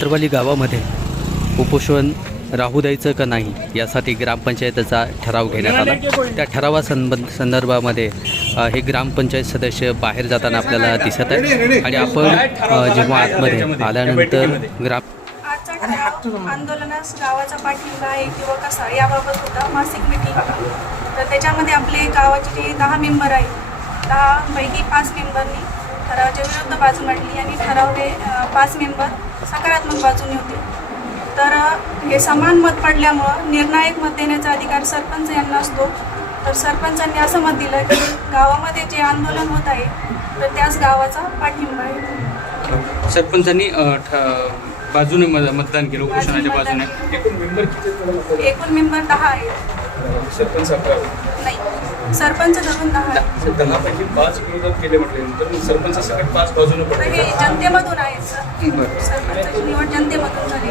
आंतरवाली गावामध्ये उपोषण राहू द्यायचं का नाही यासाठी ग्रामपंचायतीचा ठराव घेण्यात आला. त्या ठरावा संबंध संदर्भामध्ये हे ग्रामपंचायत सदस्य बाहेर जाताना आपल्याला दिसत आहे आणि आपण जेव्हा आतमध्ये आल्यानंतर ग्राम आंदोलनास गावाचा पाठिंबा आहे किंवा कसा याबाबत होता मासिक मिटिंग तर त्याच्यामध्ये आपले गावाचे जे दहा मेंबर आहेत दहापैकी पाच मेंबरनी ठरावाच्या विरुद्ध बाजू मांडली आणि ठराव हे अ, पाच मेंबर सकारात्मक बाजूने होते. तर हे समान मत पडल्यामुळं निर्णायक मत देण्याचा अधिकार सरपंच यांना असतो. तर सरपंचांनी असं मत दिलं की गावामध्ये जे आंदोलन होत आहे तर त्याच गावाचा पाठिंबा आहे. सरपंचांनी बाजूने मत- मतदान केलं उपोषणाच्या बाजूने. एकूण मेंबर दहा आहेत? सरपंच अकरा नाही. सरपंच धरून दहा आहे. दहापैकी पाच विरोधात केले म्हटल्यानंतर मग सरपंच सगळ्यात पाच बाजूने तर पडले. हे जनतेमधून आहेत सर. बरं. सरपंचाची निवड जनतेमधून झाली.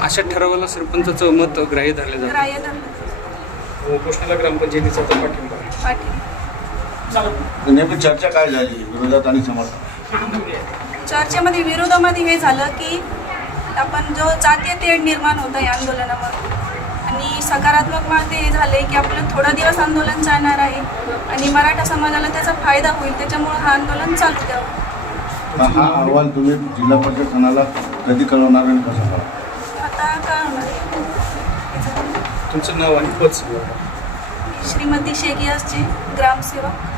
अशा ठरावाला सरपंचाचं मत ग्राह्य धरलं जातं. ग्राह्य धरलं उपोषणाला ग्रामपंचायतीचा तर पाठिंबा. आहे. पाटील नेमकी चर्चा काय झाली विरोधात आणि समर्थन चर्चेमध्ये विरोधामध्ये हे झालं की आपण जो जातीय तेढ निर्माण होतं आहे आंदोलनावर आणि सकारात्मक मत हे झाले की आपलं थोडा दिवस आंदोलन चालणार आहे आणि मराठा समाजाला त्याचा फायदा होईल त्याच्यामुळं हा आंदोलन चालू द्यावं. हा अहवाल तुम्ही जिल्हा प्रशासनाला कधी कळवणार आणि कसं कळवणार? आता काय होणार आहे? तुमचं नाव आणि पद. श्रीमती शेगियासचे ग्रामसेवक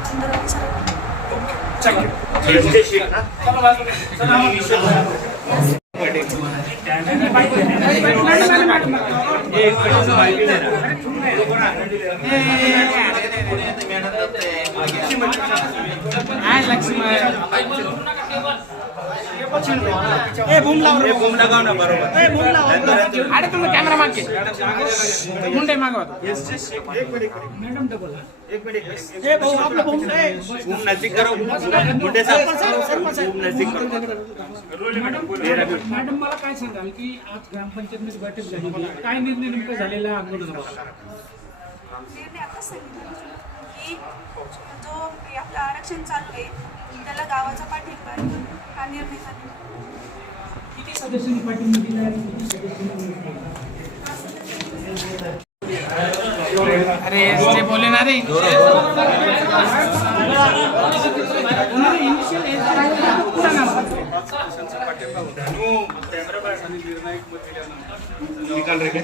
बर्थडे एक मिनट भाई भी देना लक्ष्मण अंतर्गत सर अरे तुम्ही कॅमेरा मागे मुंडे मागवा मॅडम डबल ए भाऊ आपलं भाऊ ए. मॅडम मॅडम मला काय सांगाल की आज ग्रामपंचायतमध्ये बैठक झाली. काय निर्णय नेमका झालेला? आंदोलनाबाबत निर्णय आताच सांगितलं की जो हे आपलं आरक्षण चालू आहे त्याला गावाचा पाठिंबा. हा निर्णय झाला. किती सदस्यांनी पाठिंबा दिला आहे? किती सदस्यांनी अरे ते बोले ना रे. निकाल रेखे